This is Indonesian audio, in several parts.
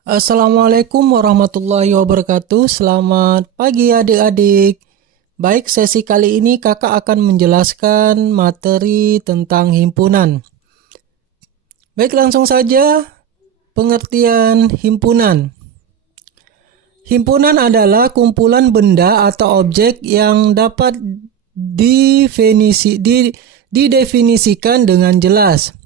Assalamualaikum warahmatullahi wabarakatuh. Selamat pagi adik-adik. Baik, sesi kali ini kakak akan menjelaskan materi tentang himpunan. Baik, langsung saja pengertian himpunan. Himpunan adalah kumpulan benda atau objek yang dapat didefinisikan dengan jelas.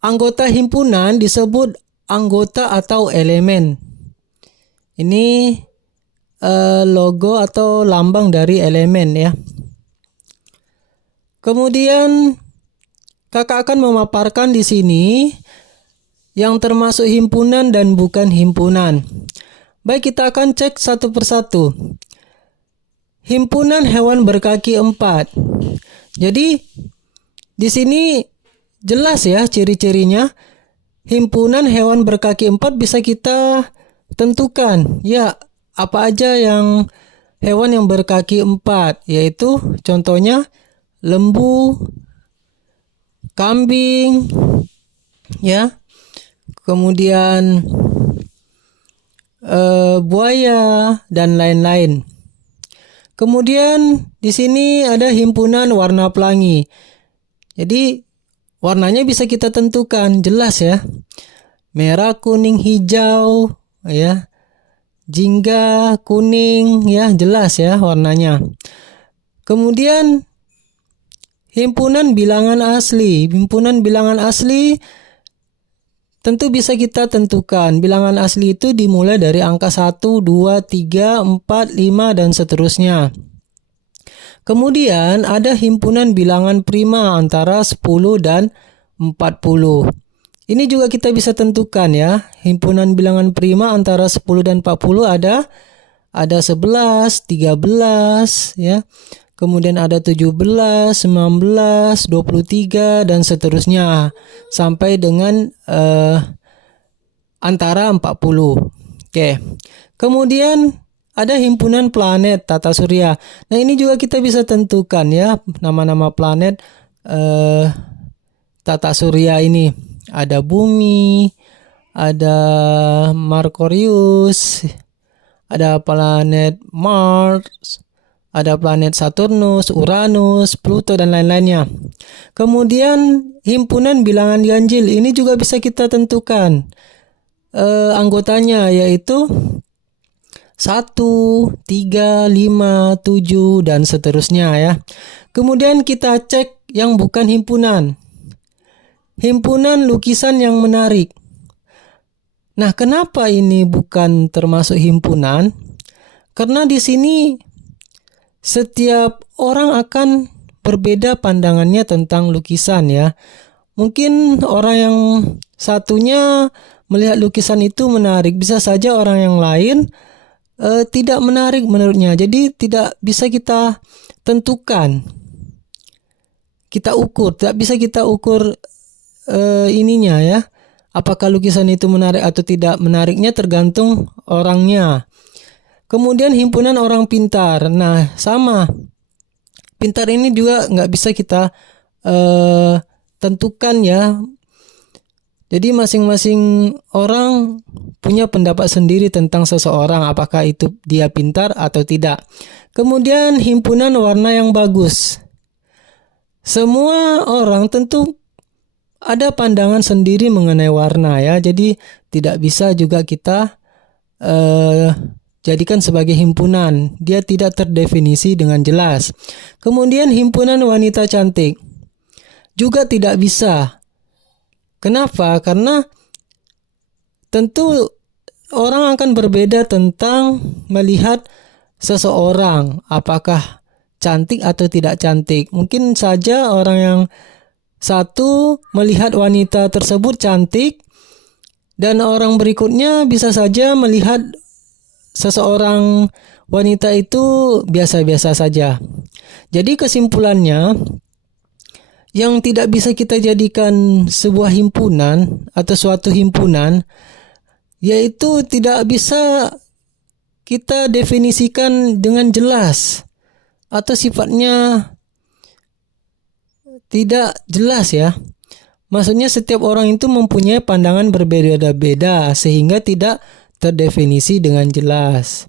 Anggota himpunan disebut anggota atau elemen. Ini logo atau lambang dari elemen ya. Kemudian kakak akan memaparkan di sini yang termasuk himpunan dan bukan himpunan. Baik, kita akan cek satu persatu. Himpunan hewan berkaki 4. Jadi di sini jelas ya ciri-cirinya. Himpunan hewan berkaki 4 bisa kita tentukan. Ya, apa aja yang hewan yang berkaki 4, yaitu contohnya lembu, kambing, ya. Kemudian buaya dan lain-lain. Kemudian di sini ada himpunan warna pelangi. Jadi warnanya bisa kita tentukan, jelas ya. Merah, kuning, hijau, ya. Jingga, kuning, ya, jelas ya warnanya. Kemudian himpunan bilangan asli. Himpunan bilangan asli tentu bisa kita tentukan. Bilangan asli itu dimulai dari angka 1, 2, 3, 4, 5, dan seterusnya. Kemudian ada himpunan bilangan prima antara 10 dan 40. Ini juga kita bisa tentukan ya. Himpunan bilangan prima antara 10 dan 40 ada 11, 13 ya. Kemudian ada 17, 19, 23 dan seterusnya sampai dengan antara 40. Oke. Kemudian ada himpunan planet tata surya. Nah, ini juga kita bisa tentukan ya nama-nama planet tata surya ini. Ada bumi, ada Merkurius, ada planet Mars, ada planet Saturnus, Uranus, Pluto, dan lain-lainnya. Kemudian himpunan bilangan ganjil ini juga bisa kita tentukan anggotanya, yaitu 1, 3, 5, 7, dan seterusnya ya. Kemudian kita cek yang bukan himpunan. Himpunan lukisan yang menarik. Nah, kenapa ini bukan termasuk himpunan? Karena di sini setiap orang akan berbeda pandangannya tentang lukisan ya. Mungkin orang yang satunya melihat lukisan itu menarik, bisa saja orang yang lain tidak menarik menurutnya. Jadi tidak bisa kita tentukan, kita ukur, tidak bisa kita ukur ininya ya. Apakah lukisan itu menarik atau tidak menariknya tergantung orangnya. Kemudian himpunan orang pintar. Nah, sama. Pintar ini juga nggak bisa kita tentukan ya. Jadi masing-masing orang punya pendapat sendiri tentang seseorang, apakah itu dia pintar atau tidak. Kemudian himpunan warna yang bagus. Semua orang tentu ada pandangan sendiri mengenai warna ya. Jadi tidak bisa juga kita jadikan sebagai himpunan. Dia tidak terdefinisi dengan jelas. Kemudian himpunan wanita cantik juga tidak bisa. Kenapa? Karena tentu orang akan berbeda tentang melihat seseorang, apakah cantik atau tidak cantik. Mungkin saja orang yang satu melihat wanita tersebut cantik dan orang berikutnya bisa saja melihat seseorang wanita itu biasa-biasa saja. Jadi kesimpulannya, yang tidak bisa kita jadikan sebuah himpunan atau suatu himpunan, yaitu tidak bisa kita definisikan dengan jelas atau sifatnya tidak jelas ya. Maksudnya setiap orang itu mempunyai pandangan berbeda-beda sehingga tidak terdefinisi dengan jelas.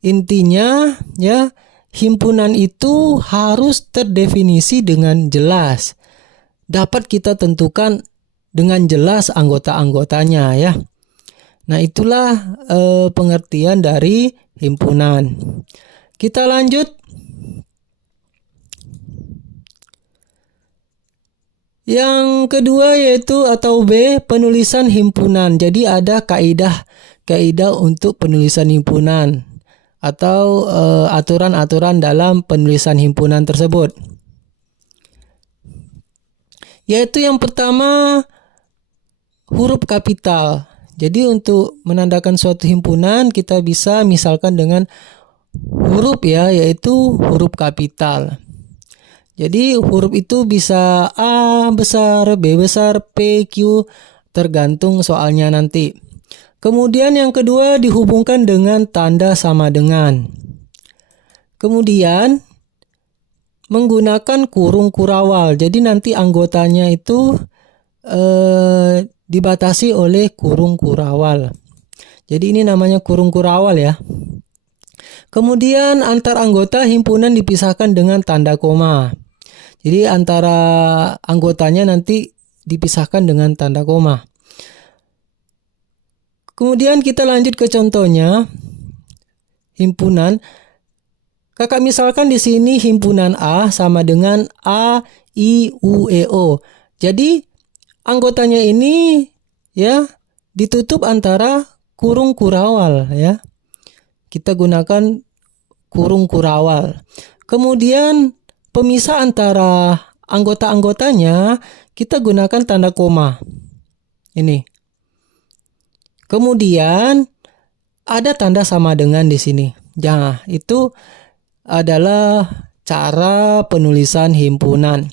Intinya ya, himpunan itu harus terdefinisi dengan jelas. Dapat kita tentukan dengan jelas anggota-anggotanya ya. Nah, itulah pengertian dari himpunan. Kita lanjut. Yang kedua yaitu atau B, penulisan himpunan. Jadi ada kaidah untuk penulisan himpunan atau aturan-aturan dalam penulisan himpunan tersebut. Yaitu yang pertama, huruf kapital. Jadi untuk menandakan suatu himpunan kita bisa misalkan dengan huruf ya, yaitu huruf kapital. Jadi huruf itu bisa A besar, B besar, P, Q, tergantung soalnya nanti. Kemudian yang kedua dihubungkan dengan tanda sama dengan. Kemudian menggunakan kurung kurawal. Jadi nanti anggotanya itu dibatasi oleh kurung kurawal. Jadi ini namanya kurung kurawal ya. Kemudian antar anggota himpunan dipisahkan dengan tanda koma. Jadi antara anggotanya nanti dipisahkan dengan tanda koma. Kemudian kita lanjut ke contohnya. Himpunan. Kakak misalkan di sini himpunan A sama dengan A, I, U, E, O. Jadi anggotanya ini ya ditutup antara kurung kurawal ya. Kita gunakan kurung kurawal. Kemudian pemisah antara anggota-anggotanya kita gunakan tanda koma. Ini. Kemudian ada tanda sama dengan di sini. Nah, itu adalah cara penulisan himpunan.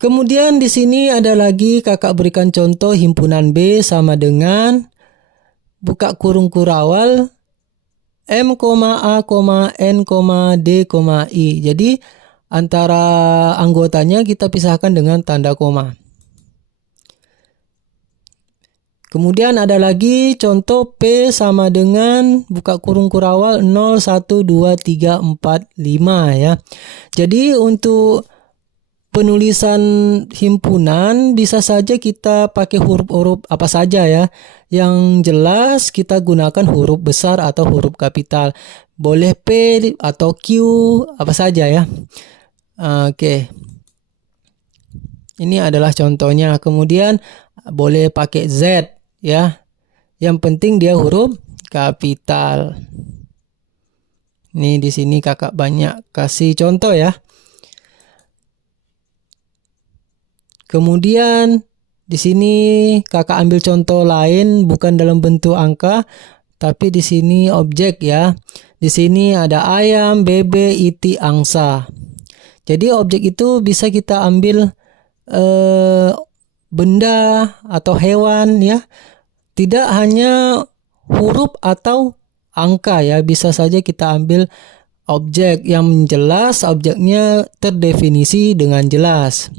Kemudian di sini ada lagi kakak berikan contoh himpunan B sama dengan buka kurung kurawal M, A, N, D, I. Jadi antara anggotanya kita pisahkan dengan tanda koma. Kemudian ada lagi contoh P sama dengan buka kurung kurawal 0, 1, 2, 3, 4, 5 ya. Jadi untuk penulisan himpunan bisa saja kita pakai huruf-huruf apa saja ya. Yang jelas kita gunakan huruf besar atau huruf kapital. Boleh P atau Q apa saja ya. Oke. Ini adalah contohnya. Kemudian boleh pakai Z ya. Yang penting dia huruf kapital. Ini di sini kakak banyak kasih contoh ya. Kemudian di sini kakak ambil contoh lain bukan dalam bentuk angka tapi di sini objek ya. Di sini ada ayam, bebek, iti, angsa. Jadi objek itu bisa kita ambil benda atau hewan ya. Tidak hanya huruf atau angka ya, bisa saja kita ambil objek yang jelas, objeknya terdefinisi dengan jelas.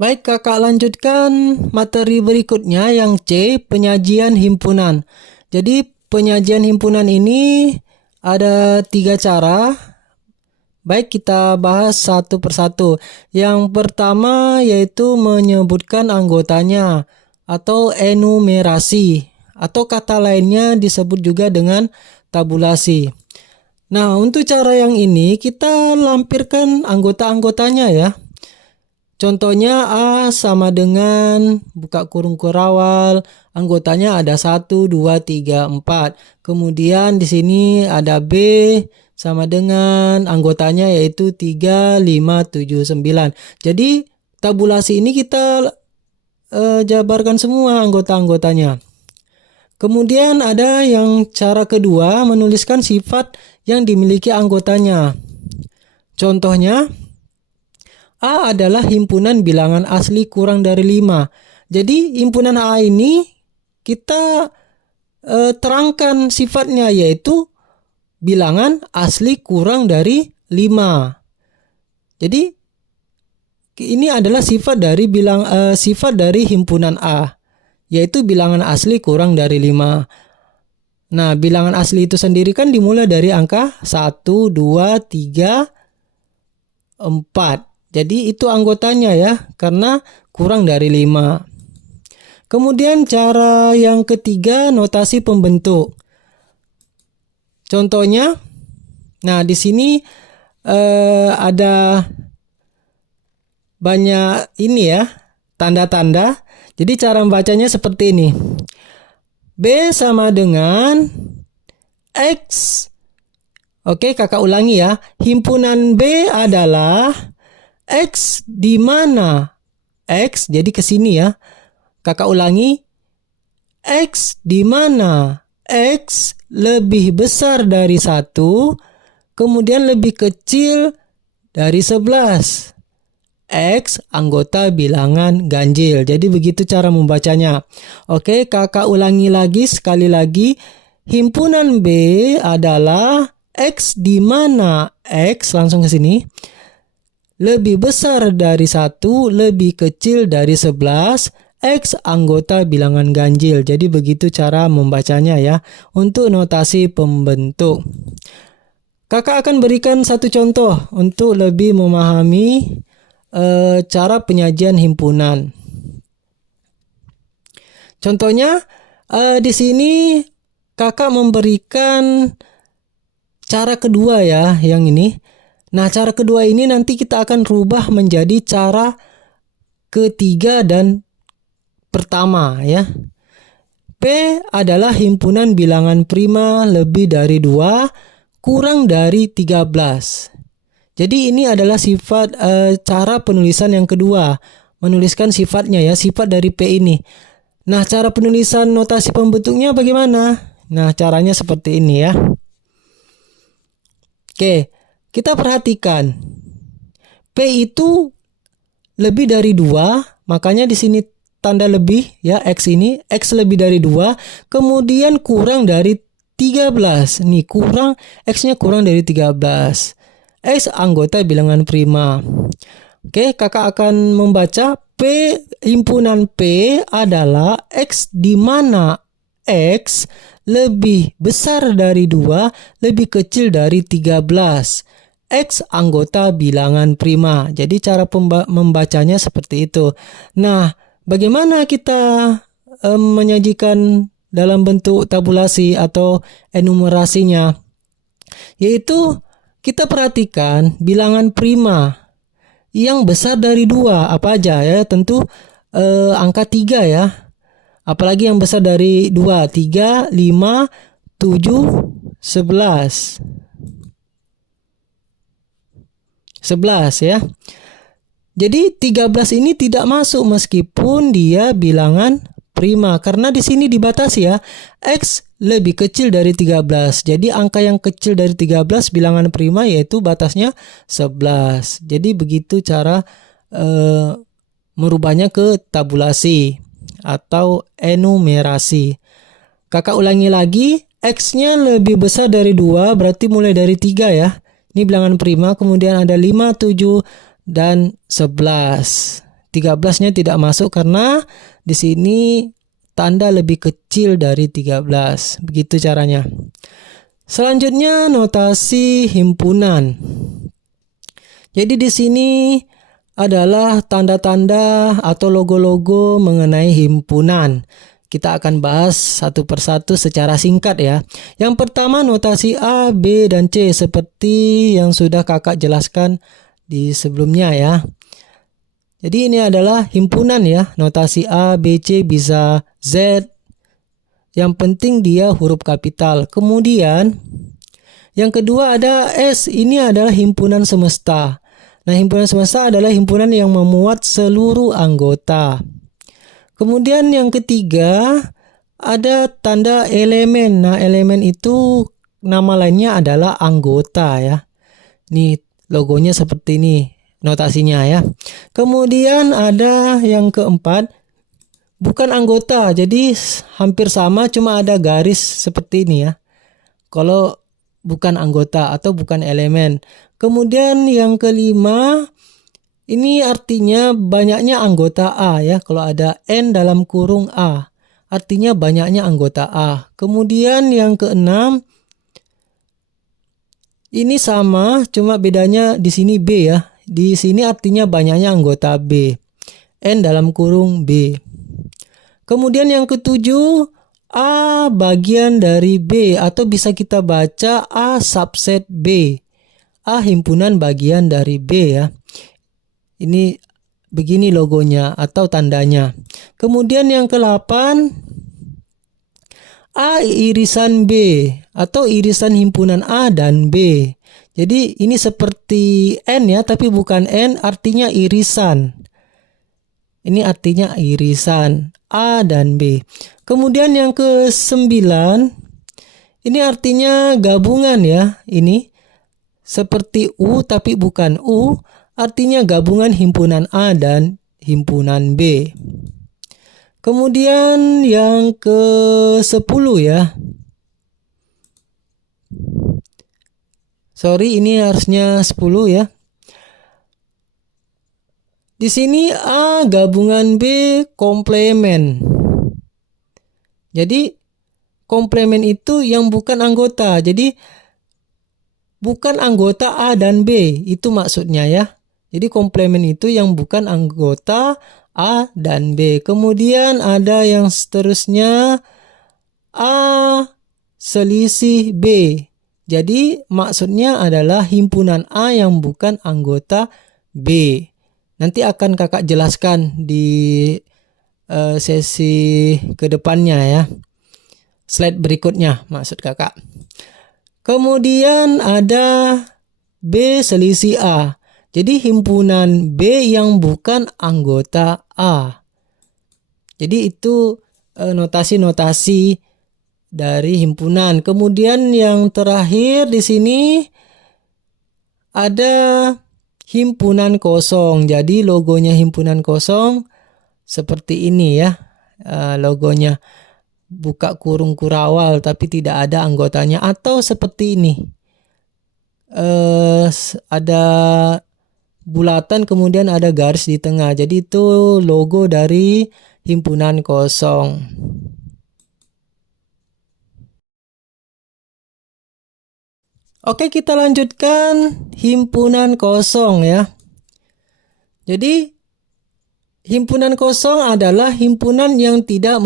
Baik, kakak lanjutkan materi berikutnya yang C, penyajian himpunan. Jadi penyajian himpunan ini ada 3 cara. Baik, kita bahas satu persatu. Yang pertama yaitu menyebutkan anggotanya atau enumerasi, atau kata lainnya disebut juga dengan tabulasi. Nah, untuk cara yang ini kita lampirkan anggota-anggotanya ya. Contohnya A sama dengan buka kurung kurawal, anggotanya ada 1, 2, 3, 4. Kemudian di sini ada B sama dengan anggotanya yaitu 3, 5, 7, 9. Jadi tabulasi ini kita jabarkan semua anggota-anggotanya. Kemudian ada yang cara kedua, menuliskan sifat yang dimiliki anggotanya. Contohnya, A adalah himpunan bilangan asli kurang dari 5. Jadi himpunan A ini kita terangkan sifatnya yaitu bilangan asli kurang dari 5. Jadi ini adalah sifat dari himpunan A, yaitu bilangan asli kurang dari 5. Nah, bilangan asli itu sendiri kan dimulai dari angka 1, 2, 3, 4. Jadi itu anggotanya ya, karena kurang dari 5. Kemudian cara yang ketiga, notasi pembentuk. Contohnya, nah di sini ada banyak ini ya, tanda-tanda. Jadi cara membacanya seperti ini. B sama dengan X. Oke, kakak ulangi ya. Himpunan B adalah X di mana X, jadi ke sini ya. Kakak ulangi. X di mana X lebih besar dari 1, kemudian lebih kecil dari 11. X anggota bilangan ganjil. Jadi begitu cara membacanya. Oke, kakak ulangi lagi sekali lagi. Himpunan B adalah X di mana X, langsung ke sini, lebih besar dari 1, lebih kecil dari 11. X anggota bilangan ganjil. Jadi begitu cara membacanya ya. Untuk notasi pembentuk. Kakak akan berikan satu contoh untuk lebih memahami cara penyajian himpunan. Contohnya di sini kakak memberikan cara kedua ya, yang ini. Nah, cara kedua ini nanti kita akan rubah menjadi cara ketiga dan pertama ya. P adalah himpunan bilangan prima lebih dari 2 kurang dari 13. Jadi ini adalah sifat cara penulisan yang kedua. Menuliskan sifatnya ya, sifat dari P ini. Nah, cara penulisan notasi pembentuknya bagaimana? Nah, caranya seperti ini ya. Oke, kita perhatikan. P itu lebih dari 2, makanya di sini tanda lebih ya, X ini. X lebih dari 2, kemudian kurang dari 13. Nih, X-nya kurang dari 13. X anggota bilangan prima. Oke, kakak akan membaca himpunan P adalah X di mana X lebih besar dari 2, lebih kecil dari 13. X anggota bilangan prima. Jadi cara membacanya seperti itu. Nah, bagaimana kita menyajikan dalam bentuk tabulasi atau enumerasinya? Yaitu kita perhatikan bilangan prima yang besar dari 2 apa aja ya, tentu angka 3 ya. Apalagi yang besar dari 2, 3, 5, 7, 11. 11 ya. Jadi 13 ini tidak masuk meskipun dia bilangan prima, karena di sini dibatasi ya. X lebih kecil dari 13. Jadi angka yang kecil dari 13 bilangan prima yaitu batasnya 11. Jadi begitu cara merubahnya ke tabulasi atau enumerasi. Kakak ulangi lagi, X-nya lebih besar dari 2 berarti mulai dari 3 ya. Ini bilangan prima, kemudian ada 5, 7, dan 11. 13-nya tidak masuk karena di sini tanda lebih kecil dari 13. Begitu caranya. Selanjutnya notasi himpunan. Jadi di sini adalah tanda-tanda atau logo-logo mengenai himpunan. Kita akan bahas satu persatu secara singkat ya. Yang pertama notasi A, B, dan C seperti yang sudah kakak jelaskan di sebelumnya ya. Jadi ini adalah himpunan ya, notasi A, B, C bisa Z. Yang penting dia huruf kapital. Kemudian yang kedua ada S, ini adalah himpunan semesta. Nah, himpunan semesta adalah himpunan yang memuat seluruh anggota. Kemudian yang ketiga ada tanda elemen. Nah, elemen itu nama lainnya adalah anggota ya. Nih logonya seperti ini. Notasinya ya. Kemudian ada yang keempat, bukan anggota, jadi hampir sama, cuma ada garis seperti ini ya. Kalau bukan anggota atau bukan elemen. Kemudian yang kelima Ini artinya banyaknya anggota A ya. Kalau ada N dalam kurung A, artinya banyaknya anggota A. Kemudian yang keenam, ini sama, cuma bedanya di sini B ya. Di sini artinya banyaknya anggota B. N dalam kurung B. Kemudian yang ketujuh, A bagian dari B, atau bisa kita baca A subset B. A himpunan bagian dari B ya. Ini begini logonya atau tandanya. Kemudian yang ke-8, A irisan B atau irisan himpunan A dan B. Jadi ini seperti N ya, tapi bukan N, artinya irisan. Ini artinya irisan A dan B. Kemudian yang ke-9, ini artinya gabungan ya. Ini seperti U tapi bukan U, artinya gabungan himpunan A dan himpunan B. Kemudian yang ke-10 ya. Sorry, ini harusnya 10 ya. Di sini A gabungan B komplemen. Jadi komplemen itu yang bukan anggota. Jadi bukan anggota A dan B, itu maksudnya ya. Jadi komplemen itu yang bukan anggota A dan B. Kemudian ada yang seterusnya, A selisih B. Jadi maksudnya adalah himpunan A yang bukan anggota B. Nanti akan kakak jelaskan di sesi kedepannya ya. Slide berikutnya maksud kakak. Kemudian ada B selisih A. Jadi himpunan B yang bukan anggota A. Jadi itu notasi-notasi dari himpunan. Kemudian yang terakhir di sini ada himpunan kosong. Jadi logonya himpunan kosong seperti ini ya. Logonya buka kurung kurawal tapi tidak ada anggotanya, atau seperti ini. Ada bulatan kemudian ada garis di tengah. Jadi itu logo dari himpunan kosong. Oke, kita lanjutkan himpunan kosong ya. Jadi himpunan kosong adalah himpunan yang tidak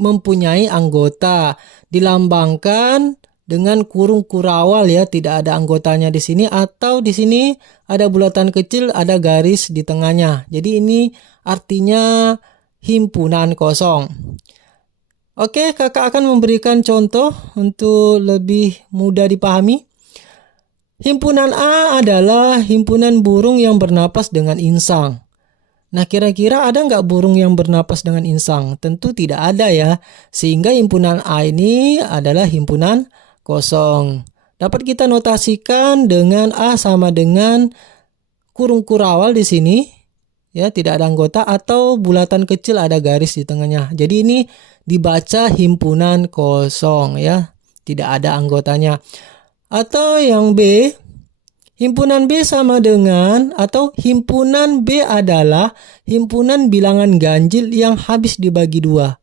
mempunyai anggota. Dilambangkan dengan kurung kurawal ya, tidak ada anggotanya di sini, atau di sini ada bulatan kecil, ada garis di tengahnya. Jadi ini artinya himpunan kosong. Oke, kakak akan memberikan contoh untuk lebih mudah dipahami. Himpunan A adalah himpunan burung yang bernapas dengan insang. Nah, kira-kira ada nggak burung yang bernapas dengan insang? Tentu tidak ada ya. Sehingga himpunan A ini adalah himpunan kosong. Dapat kita notasikan dengan A sama dengan kurung kurawal di sini. Ya, tidak ada anggota, atau bulatan kecil ada garis di tengahnya. Jadi ini dibaca himpunan kosong ya. Tidak ada anggotanya. Atau yang B, himpunan B sama dengan, atau himpunan B adalah himpunan bilangan ganjil yang habis dibagi 2.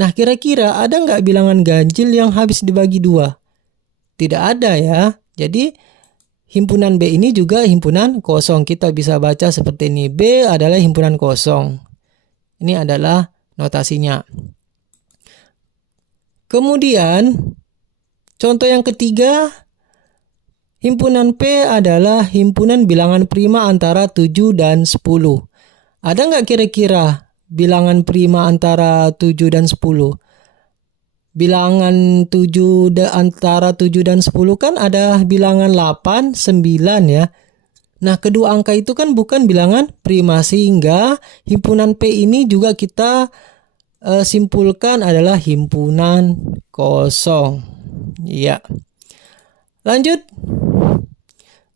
Nah, kira-kira ada nggak bilangan ganjil yang habis dibagi 2? Tidak ada ya. Jadi himpunan B ini juga himpunan kosong. Kita bisa baca seperti ini. B adalah himpunan kosong. Ini adalah notasinya. Kemudian contoh yang ketiga, himpunan P adalah himpunan bilangan prima antara 7 dan 10. Ada nggak kira-kira bilangan prima antara 7 dan 10? Bilangan antara 7 dan 10 kan ada bilangan 8, 9 ya. Nah, kedua angka itu kan bukan bilangan prima, sehingga himpunan P ini juga kita simpulkan adalah himpunan kosong. Ya. Lanjut.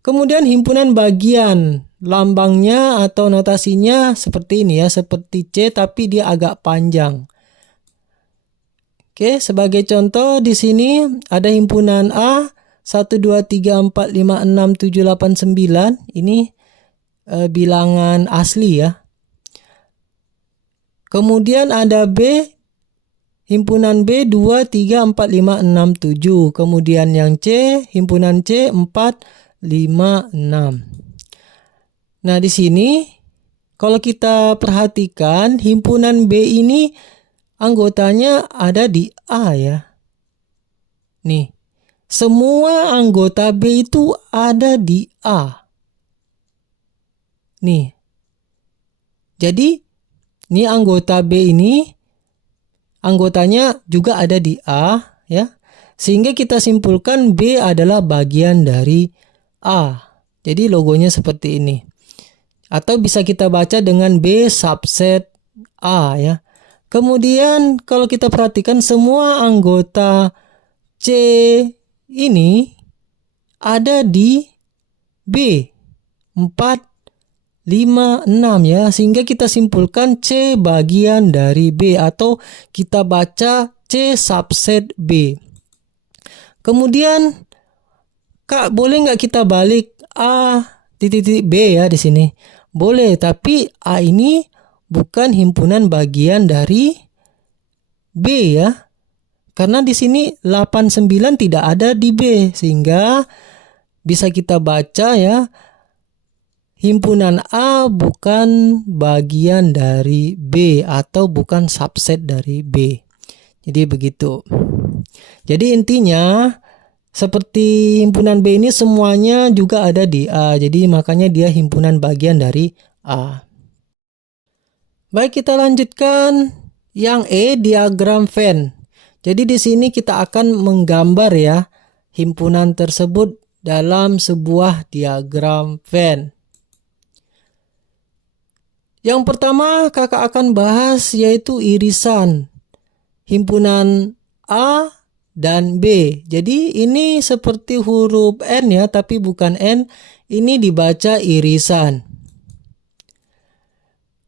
Kemudian himpunan bagian, lambangnya atau notasinya seperti ini ya, seperti C tapi dia agak panjang. Oke, sebagai contoh di sini ada himpunan A 1 2 3 4 5 6 7 8 9. Ini bilangan asli ya. Kemudian ada B, himpunan B 2, 3, 4, 5, 6, 7. Kemudian yang C, himpunan C 4, 5, 6. Nah, di sini kalau kita perhatikan himpunan B ini anggotanya ada di A ya. Nih, semua anggota B itu ada di A. Nih. Jadi, ini anggota B ini anggotanya juga ada di A ya. Sehingga kita simpulkan B adalah bagian dari A. Jadi logonya seperti ini. Atau bisa kita baca dengan B subset A ya. Kemudian kalau kita perhatikan semua anggota C ini ada di B 4, 5, 6 ya. Sehingga kita simpulkan C bagian dari B atau kita baca C subset B. Kemudian Kak, boleh nggak kita balik A titik B ya di sini? Boleh, tapi A ini bukan himpunan bagian dari B ya. Karena di sini 89 tidak ada di B, sehingga bisa kita baca ya, himpunan A bukan bagian dari B atau bukan subset dari B. Jadi begitu. Jadi intinya seperti himpunan B ini semuanya juga ada di A. Jadi makanya dia himpunan bagian dari A. Baik, kita lanjutkan yang E, diagram Venn. Jadi di sini kita akan menggambar ya himpunan tersebut dalam sebuah diagram Venn. Yang pertama kakak akan bahas yaitu irisan himpunan A dan B. Jadi ini seperti huruf N ya, tapi bukan N. Ini dibaca irisan.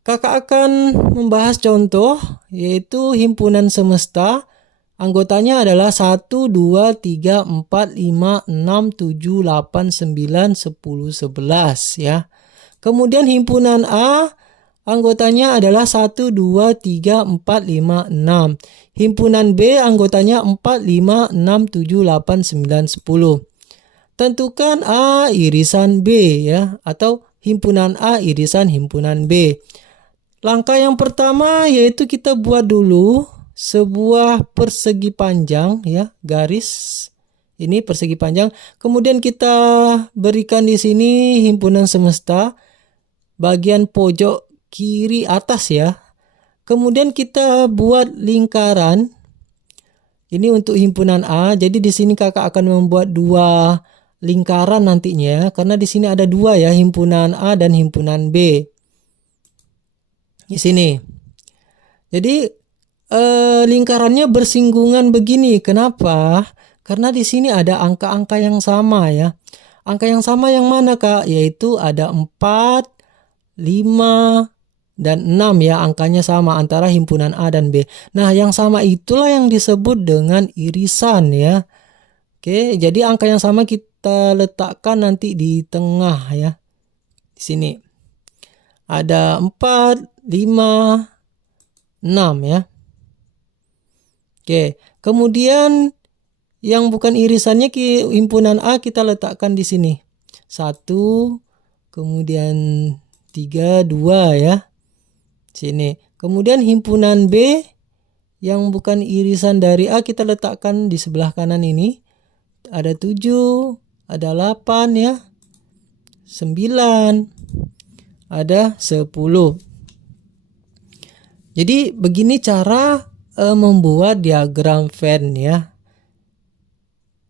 Kakak akan membahas contoh yaitu himpunan semesta. Anggotanya adalah 1, 2, 3, 4, 5, 6, 7, 8, 9, 10, 11 ya. Kemudian himpunan A anggotanya adalah 1, 2, 3, 4, 5, 6. Himpunan B anggotanya 4, 5, 6, 7, 8, 9, 10. Tentukan A irisan B ya, atau himpunan A irisan himpunan B. Langkah yang pertama yaitu kita buat dulu sebuah persegi panjang ya, garis ini persegi panjang. Kemudian kita berikan di sini himpunan semesta bagian pojok kiri atas ya. Kemudian kita buat lingkaran. Ini untuk himpunan A. Jadi di sini kakak akan membuat dua lingkaran nantinya karena di sini ada dua ya, himpunan A dan himpunan B. Di sini. Jadi lingkarannya bersinggungan begini. Kenapa? Karena di sini ada angka-angka yang sama ya. Angka yang sama yang mana Kak? Yaitu ada 4, 5, dan 6 ya, angkanya sama antara himpunan A dan B. Nah, yang sama itulah yang disebut dengan irisan ya. Oke, jadi angka yang sama kita letakkan nanti di tengah ya. Di sini. Ada 4, 5, 6 ya. Oke, kemudian yang bukan irisannya himpunan A kita letakkan di sini. 1, kemudian 3, 2 ya. Sini. Kemudian himpunan B yang bukan irisan dari A kita letakkan di sebelah kanan ini. Ada 7, ada 8 ya. 9, ada 10. Jadi begini cara membuat diagram Venn ya.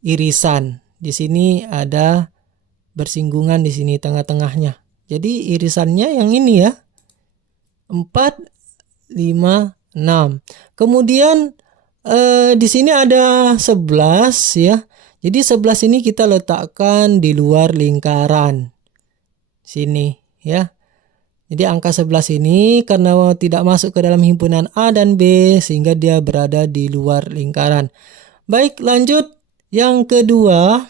Irisan. Di sini ada bersinggungan di sini tengah-tengahnya. Jadi irisannya yang ini ya. 4, 5, 6. Kemudian di sini ada 11 ya. Jadi 11 ini kita letakkan di luar lingkaran. Sini ya. Jadi angka 11 ini karena tidak masuk ke dalam himpunan A dan B sehingga dia berada di luar lingkaran. Baik, lanjut. Yang kedua,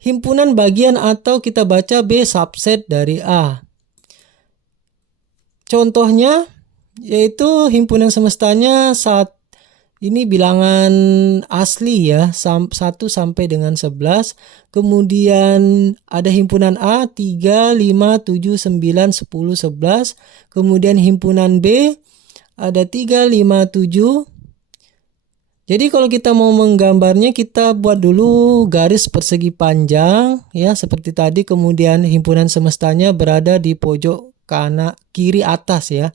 himpunan bagian atau kita baca B subset dari A. Contohnya yaitu himpunan semestanya ini bilangan asli ya, 1 sampai dengan 11. Kemudian ada himpunan A 3, 5, 7, 9, 10, 11. Kemudian himpunan B ada 3, 5, 7. Jadi kalau kita mau menggambarnya, kita buat dulu garis persegi panjang ya seperti tadi. Kemudian himpunan semestanya berada di pojok kiri atas ya.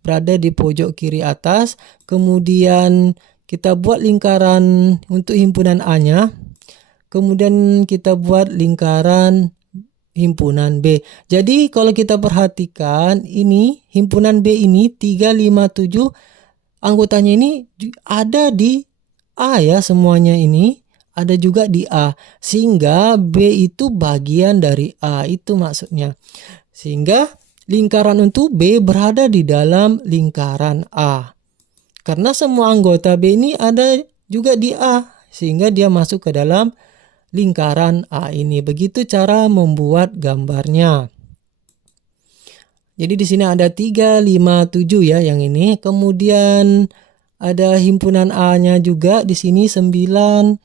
Berada di pojok kiri atas. Kemudian kita buat lingkaran untuk himpunan A-nya. Kemudian kita buat lingkaran himpunan B. Jadi kalau kita perhatikan ini himpunan B ini 3, 5, 7 anggotanya ini ada di A ya, semuanya ini ada juga di A. Sehingga B itu bagian dari A, itu maksudnya. Sehingga lingkaran untuk B berada di dalam lingkaran A. Karena semua anggota B ini ada juga di A, sehingga dia masuk ke dalam lingkaran A ini. Begitu cara membuat gambarnya. Jadi di sini ada 3, 5, 7 ya yang ini. Kemudian ada himpunan A-nya juga di sini 9,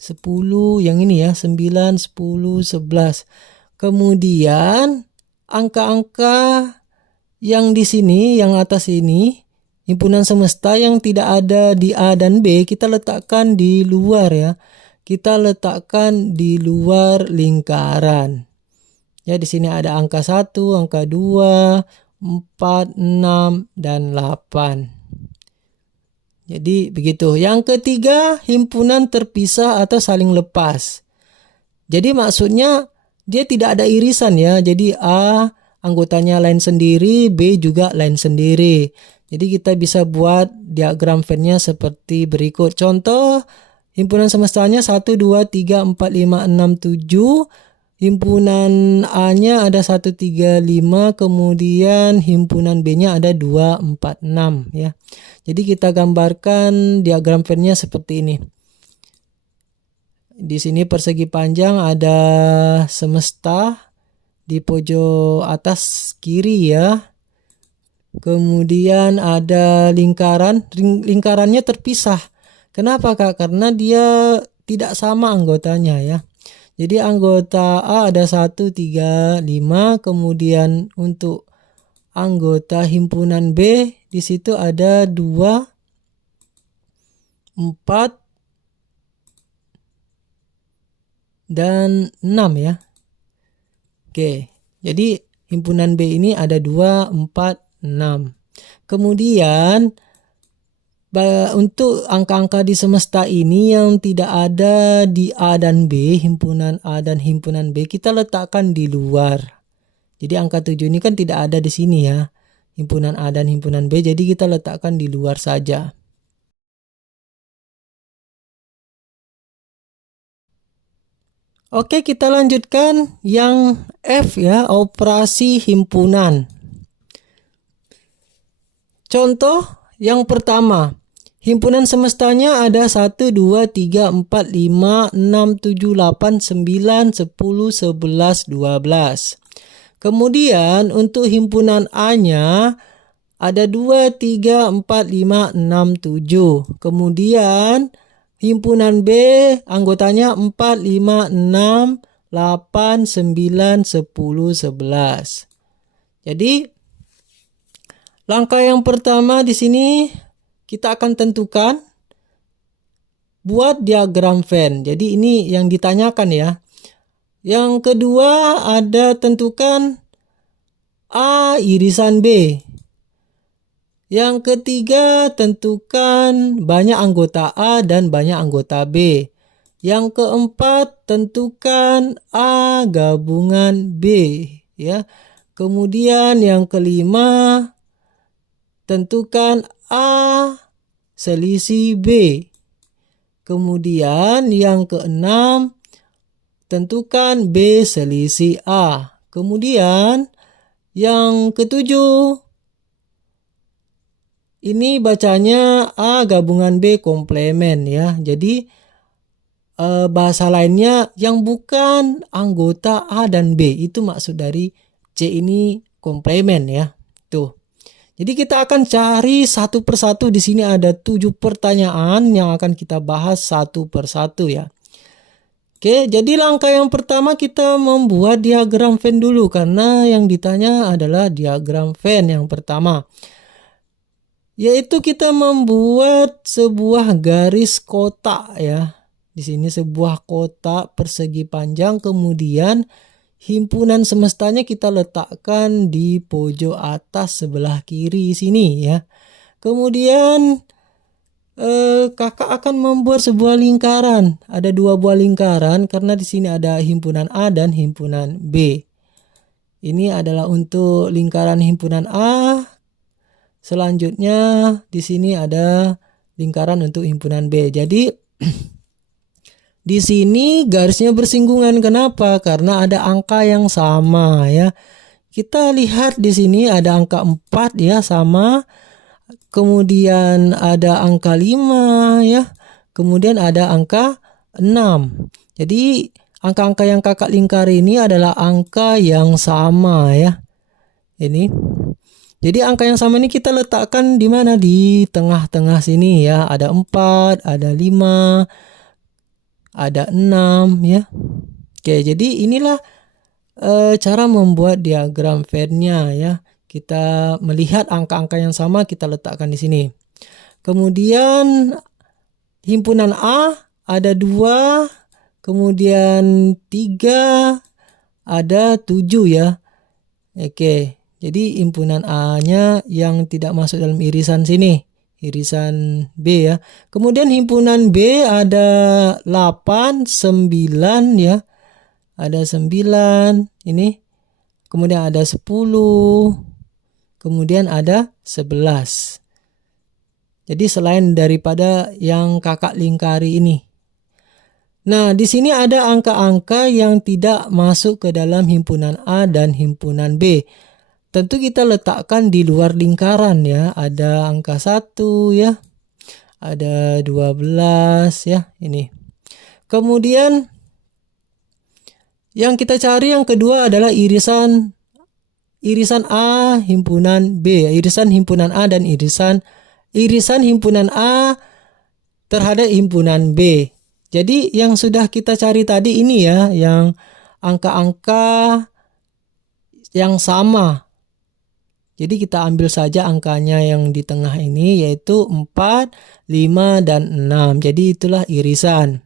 10 yang ini ya, 9, 10, 11. Kemudian angka-angka yang di sini, yang atas ini, himpunan semesta yang tidak ada di A dan B, kita letakkan di luar ya. Kita letakkan di luar lingkaran. Ya, di sini ada angka 1, angka 2, 4, 6, dan 8. Jadi begitu. Yang ketiga, himpunan terpisah atau saling lepas. Jadi maksudnya dia tidak ada irisan ya. Jadi A anggotanya lain sendiri, B juga lain sendiri. Jadi kita bisa buat diagram Venn-nya seperti berikut. Contoh, himpunan semestanya 1, 2, 3, 4, 5, 6, 7. Himpunan A-nya ada 1, 3, 5. Kemudian himpunan B-nya ada 2, 4, 6 ya. Jadi kita gambarkan diagram Venn-nya seperti ini. Di sini persegi panjang ada semesta di pojok atas kiri ya. Kemudian ada lingkaran, lingkarannya terpisah. Kenapa Kak? Karena dia tidak sama anggotanya ya. Jadi anggota A ada 1, 3, 5. Kemudian untuk anggota himpunan B di situ ada 2, 4, dan 6 ya. Oke, jadi himpunan B ini ada 2, 4, 6. Kemudian untuk angka-angka di semesta ini yang tidak ada di A dan B, himpunan A dan himpunan B, kita letakkan di luar. Jadi angka 7 ini kan tidak ada di sini ya. Himpunan A dan himpunan B, jadi kita letakkan di luar saja. Oke, kita lanjutkan yang F ya, operasi himpunan. Contoh yang pertama, himpunan semestanya ada 1, 2, 3, 4, 5, 6, 7, 8, 9, 10, 11, 12. Kemudian untuk himpunan A-nya ada 2, 3, 4, 5, 6, 7. Kemudian himpunan B anggotanya 4, 5, 6, 8, 9, 10, 11. Jadi langkah yang pertama di sini kita akan tentukan buat diagram Venn. Jadi ini yang ditanyakan ya. Yang kedua ada tentukan A irisan B. Yang ketiga tentukan banyak anggota A dan banyak anggota B. Yang keempat tentukan A gabungan B ya. Kemudian yang kelima tentukan A selisih B. Kemudian yang keenam tentukan B selisih A. Kemudian yang ketujuh ini bacanya A gabungan B komplemen ya. Jadi bahasa lainnya yang bukan anggota A dan B. Itu maksud dari C ini komplement ya. Tuh. Jadi kita akan cari satu persatu. Di sini ada 7 pertanyaan yang akan kita bahas satu persatu ya. Oke, jadi langkah yang pertama kita membuat diagram Venn dulu karena yang ditanya adalah diagram Venn yang pertama. Yaitu kita membuat sebuah garis kotak ya. Di sini sebuah kotak persegi panjang, kemudian himpunan semestanya kita letakkan di pojok atas sebelah kiri sini ya. Kemudian kakak akan membuat sebuah lingkaran. Ada 2 buah lingkaran karena di sini ada himpunan A dan himpunan B. Ini adalah untuk lingkaran himpunan A. Selanjutnya di sini ada lingkaran untuk himpunan B. Jadi di sini garisnya bersinggungan. Kenapa? Karena ada angka yang sama ya. Kita lihat di sini ada angka 4 ya sama. Kemudian ada angka 5 ya. Kemudian ada angka 6. Jadi angka-angka yang kakak lingkari ini adalah angka yang sama ya. Ini. Jadi angka yang sama ini kita letakkan di mana? Di tengah-tengah sini ya. Ada 4, ada 5. Ada 6 ya. Oke, jadi inilah cara membuat diagram Venn-nya ya. Kita melihat angka-angka yang sama kita letakkan di sini. Kemudian himpunan A ada 2, kemudian 3, ada 7 ya. Oke, jadi himpunan A-nya yang tidak masuk dalam irisan sini. Irisan B ya. Kemudian himpunan B ada 8, 9 ya. Ada 9 ini. Kemudian ada 10. Kemudian ada 11. Jadi selain daripada yang kakak lingkari ini. Nah, di sini ada angka-angka yang tidak masuk ke dalam himpunan A dan himpunan B. Tentu kita letakkan di luar lingkaran ya. Ada angka 1 ya. Ada 12 ya ini. Kemudian yang kita cari yang kedua adalah irisan A himpunan B. Irisan himpunan A dan irisan himpunan A terhadap himpunan B. Jadi yang sudah kita cari tadi ini ya. Yang angka-angka yang sama. Jadi kita ambil saja angkanya yang di tengah ini yaitu 4, 5, dan 6. Jadi itulah irisan.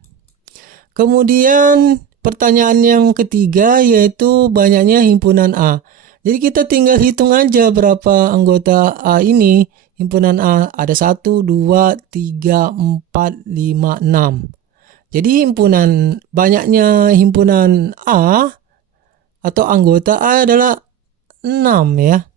Kemudian pertanyaan yang ketiga yaitu banyaknya himpunan A. Jadi kita tinggal hitung aja berapa anggota A ini. Himpunan A ada 1, 2, 3, 4, 5, 6. Jadi banyaknya himpunan A atau anggota A adalah 6 ya.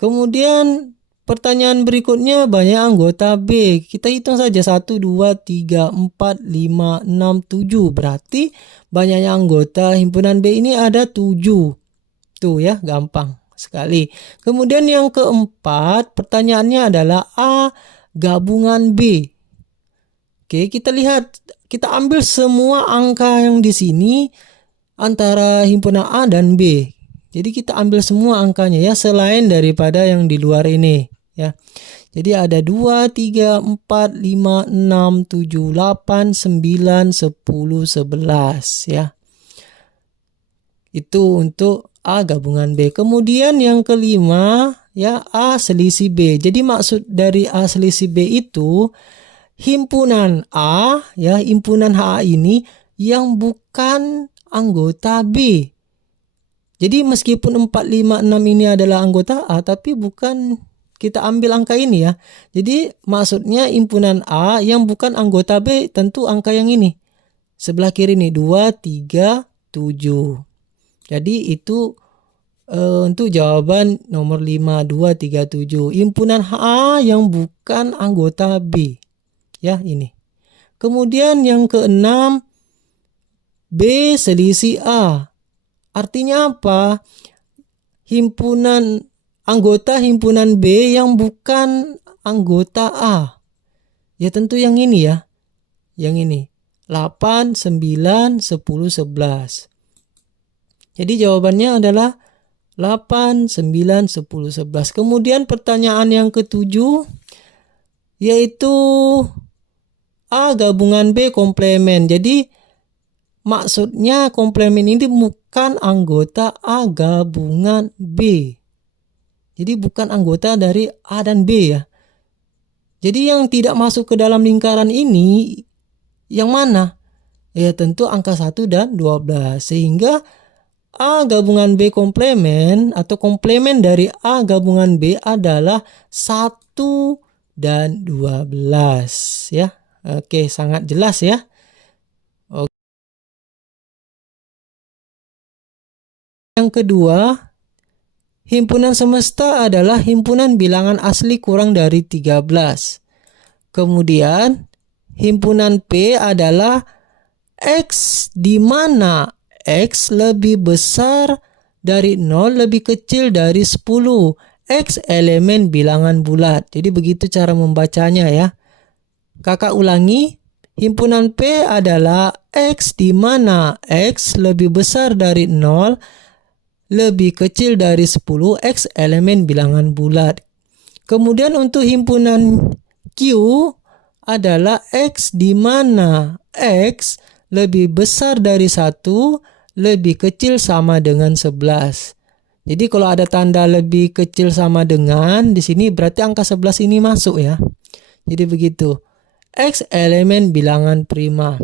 Kemudian pertanyaan berikutnya banyak anggota B. Kita hitung saja 1, 2, 3, 4, 5, 6, 7. Berarti banyaknya anggota himpunan B ini ada 7. Tuh ya, gampang sekali. Kemudian yang keempat pertanyaannya adalah A gabungan B. Oke, kita lihat. Kita ambil semua angka yang di sini antara himpunan A dan B. Jadi kita ambil semua angkanya ya selain daripada yang di luar ini ya. Jadi ada 2, 3, 4, 5, 6, 7, 8, 9, 10, 11 ya. Itu untuk A gabungan B. Kemudian yang kelima ya A selisih B. Jadi maksud dari A selisih B itu himpunan A ya, himpunan HA ini yang bukan anggota B. Jadi meskipun 4, 5, 6 ini adalah anggota A, tapi bukan kita ambil angka ini ya. Jadi maksudnya himpunan A yang bukan anggota B tentu angka yang ini. Sebelah kiri nih 2, 3, 7. Jadi itu untuk jawaban nomor 5, 2, 3, 7. Himpunan A yang bukan anggota B. Ya ini. Kemudian yang keenam B selisih A. Artinya apa? Anggota himpunan B yang bukan anggota A. Ya tentu yang ini ya. Yang ini. 8, 9, 10, 11. Jadi jawabannya adalah 8, 9, 10, 11. Kemudian pertanyaan yang ketujuh yaitu A gabungan B komplement. Jadi maksudnya komplement ini bukan anggota A gabungan B. Jadi bukan anggota dari A dan B ya. Jadi yang tidak masuk ke dalam lingkaran ini yang mana? Ya tentu angka 1 dan 12. Sehingga A gabungan B komplement atau komplement dari A gabungan B adalah 1 dan 12 ya. Oke, sangat jelas ya. Oke. Yang kedua, himpunan semesta adalah himpunan bilangan asli kurang dari 13. Kemudian himpunan P adalah X di mana X lebih besar dari 0 lebih kecil dari 10. X elemen bilangan bulat. Jadi begitu cara membacanya ya. Kakak ulangi. Himpunan P adalah X di mana X lebih besar dari 0 lebih kecil dari 10, X elemen bilangan bulat. Kemudian untuk himpunan Q adalah X di mana X lebih besar dari 1, lebih kecil sama dengan 11. Jadi kalau ada tanda lebih kecil sama dengan, di sini berarti angka 11 ini masuk ya. Jadi begitu. X elemen bilangan prima.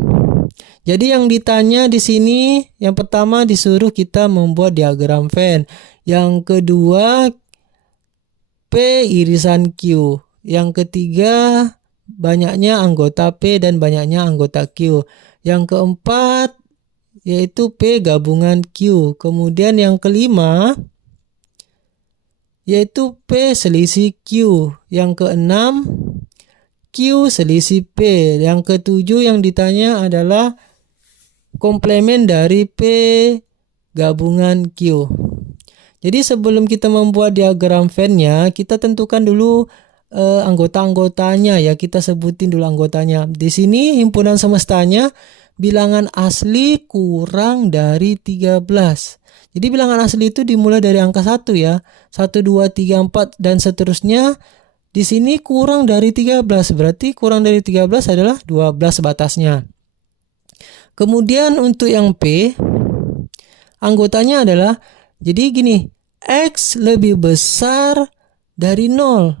Jadi yang ditanya di sini, yang pertama disuruh kita membuat diagram Venn. Yang kedua, P irisan Q. Yang ketiga, banyaknya anggota P dan banyaknya anggota Q. Yang keempat, yaitu P gabungan Q. Kemudian yang kelima, yaitu P selisih Q. Yang keenam, Q selisih P. Yang ketujuh yang ditanya adalah komplement dari P gabungan Q. Jadi sebelum kita membuat diagram Venn-nya, kita tentukan dulu anggota-anggotanya ya. Kita sebutin dulu anggotanya. Di sini himpunan semestanya bilangan asli kurang dari 13. Jadi bilangan asli itu dimulai dari angka 1 ya. 1, 2, 3, 4 dan seterusnya. Di sini kurang dari 13. Berarti kurang dari 13 adalah 12 batasnya. Kemudian untuk yang P, anggotanya adalah, jadi gini, X lebih besar dari 0.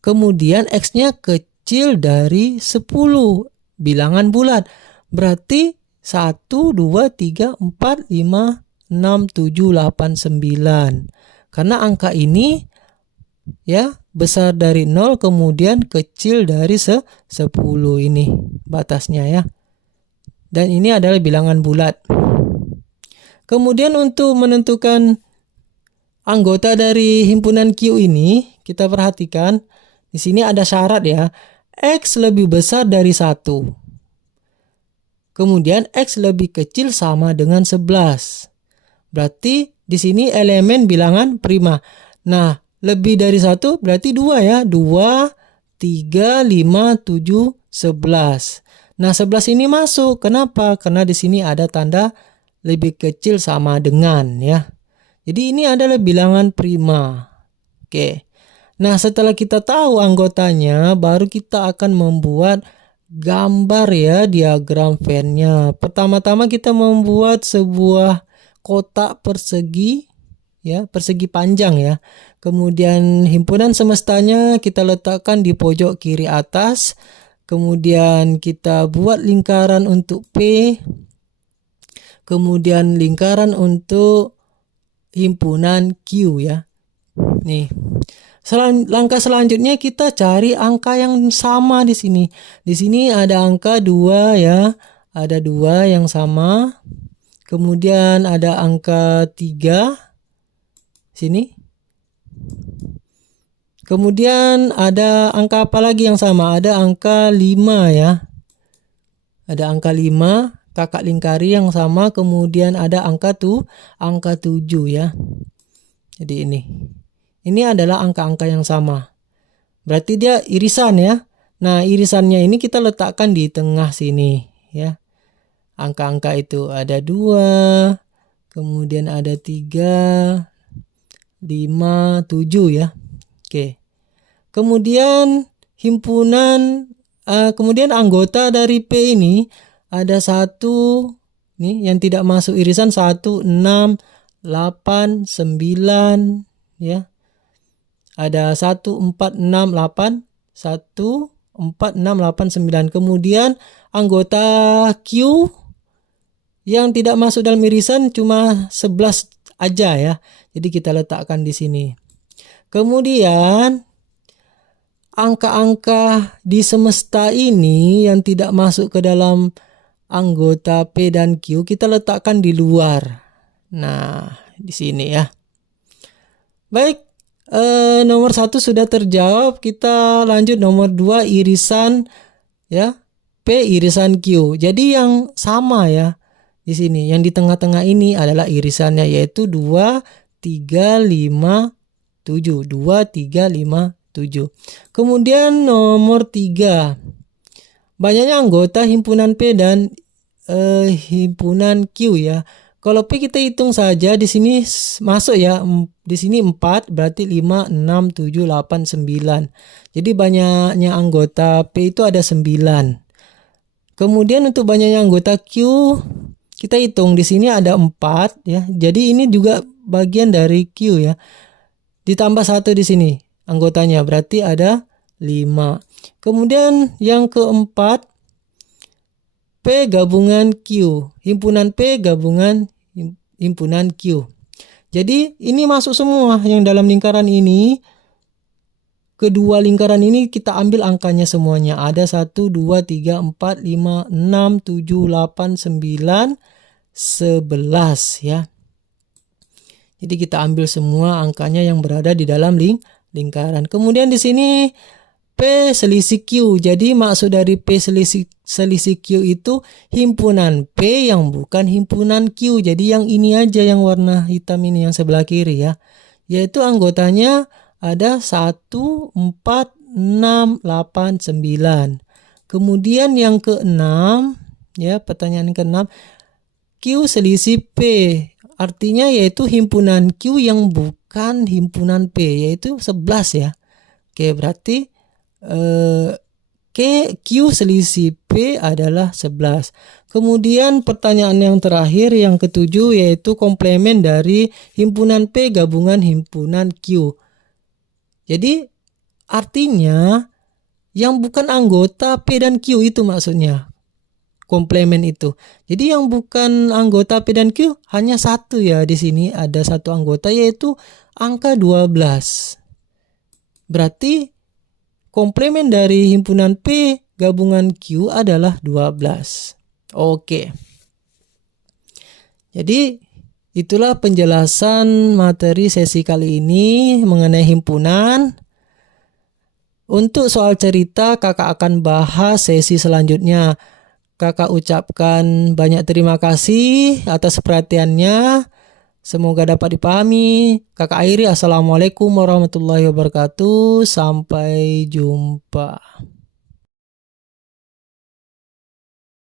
Kemudian X-nya kecil dari 10, bilangan bulat. Berarti 1, 2, 3, 4, 5, 6, 7, 8, 9. Karena angka ini ya besar dari 0 kemudian kecil dari 10 ini batasnya ya. Dan ini adalah bilangan bulat. Kemudian untuk menentukan anggota dari himpunan Q ini, kita perhatikan di sini ada syarat ya. X lebih besar dari 1. Kemudian X lebih kecil sama dengan 11. Berarti di sini elemen bilangan prima. Nah, lebih dari 1 berarti 2 ya. 2, 3, 5, 7, 11. Nah, 11 ini masuk. Kenapa? Karena di sini ada tanda lebih kecil sama dengan ya. Jadi ini adalah bilangan prima. Oke. Nah, setelah kita tahu anggotanya, baru kita akan membuat gambar ya diagram Venn-nya. Pertama-tama kita membuat sebuah kotak persegi ya, persegi panjang ya. Kemudian himpunan semestanya kita letakkan di pojok kiri atas. Kemudian kita buat lingkaran untuk P. Kemudian lingkaran untuk himpunan Q ya. Nih. Langkah selanjutnya kita cari angka yang sama di sini. Di sini ada angka 2 ya. Ada 2 yang sama. Kemudian ada angka 3. Sini. Kemudian ada angka apa lagi yang sama? Ada angka 5 ya. Ada angka 5, kakak lingkari yang sama. Kemudian ada angka 7 ya. Jadi ini. Ini adalah angka-angka yang sama. Berarti dia irisan ya. Nah, irisannya ini kita letakkan di tengah sini ya. Angka-angka itu ada 2, kemudian ada 3, 5, 7 ya. Oke. Kemudian kemudian anggota dari P ini ada 1 nih yang tidak masuk irisan, 1, 6, 8, 9 ya. Ada 1, 4, 6, 8, 1, 4, 6, 8, 9. Kemudian anggota Q yang tidak masuk dalam irisan cuma 11 aja ya. Jadi kita letakkan di sini. Kemudian angka-angka di semesta ini yang tidak masuk ke dalam anggota P dan Q kita letakkan di luar. Nah, di sini ya. Baik, nomor 1 sudah terjawab. Kita lanjut nomor 2, irisan ya. P irisan Q. Jadi yang sama ya. Di sini yang di tengah-tengah ini adalah irisannya, yaitu 2, 3, 5, 7. 2, 3, 5, 7. Kemudian nomor 3. Banyaknya anggota himpunan P dan himpunan Q ya. Kalau P kita hitung saja di sini masuk ya. Di sini 4, berarti 5, 6, 7, 8, 9. Jadi banyaknya anggota P itu ada 9. Kemudian untuk banyaknya anggota Q kita hitung di sini ada 4 ya. Jadi ini juga bagian dari Q ya. Ditambah 1 di sini anggotanya, berarti ada 5. Kemudian yang keempat, P gabungan Q. Himpunan P gabungan himpunan Q. Jadi ini masuk semua yang dalam lingkaran ini. Kedua lingkaran ini kita ambil angkanya semuanya. Ada 1, 2, 3, 4, 5, 6, 7, 8, 9, 11 ya. Jadi kita ambil semua angkanya yang berada di dalam lingkaran. Kemudian di sini P selisih Q. Jadi maksud dari P selisih Q itu himpunan P yang bukan himpunan Q. Jadi yang ini aja yang warna hitam ini yang sebelah kiri ya. Yaitu anggotanya ada 1, 4, 6, 8, 9. Kemudian yang ke-6 ya, pertanyaan ke-6, Q selisih P. Artinya yaitu himpunan Q yang bukan himpunan P, yaitu 11 ya. Oke, berarti Q selisih P adalah 11. Kemudian pertanyaan yang terakhir yang ke-7 yaitu komplemen dari himpunan P gabungan himpunan Q. Jadi artinya yang bukan anggota P dan Q itu maksudnya komplemen itu. Jadi yang bukan anggota P dan Q hanya 1 ya. Di sini ada 1 anggota yaitu angka 12. Berarti komplemen dari himpunan P gabungan Q adalah 12. Oke. Jadi itulah penjelasan materi sesi kali ini mengenai himpunan. Untuk soal cerita kakak akan bahas sesi selanjutnya. Kakak ucapkan banyak terima kasih atas perhatiannya. Semoga dapat dipahami. Kakak akhiri, assalamualaikum warahmatullahi wabarakatuh. Sampai jumpa.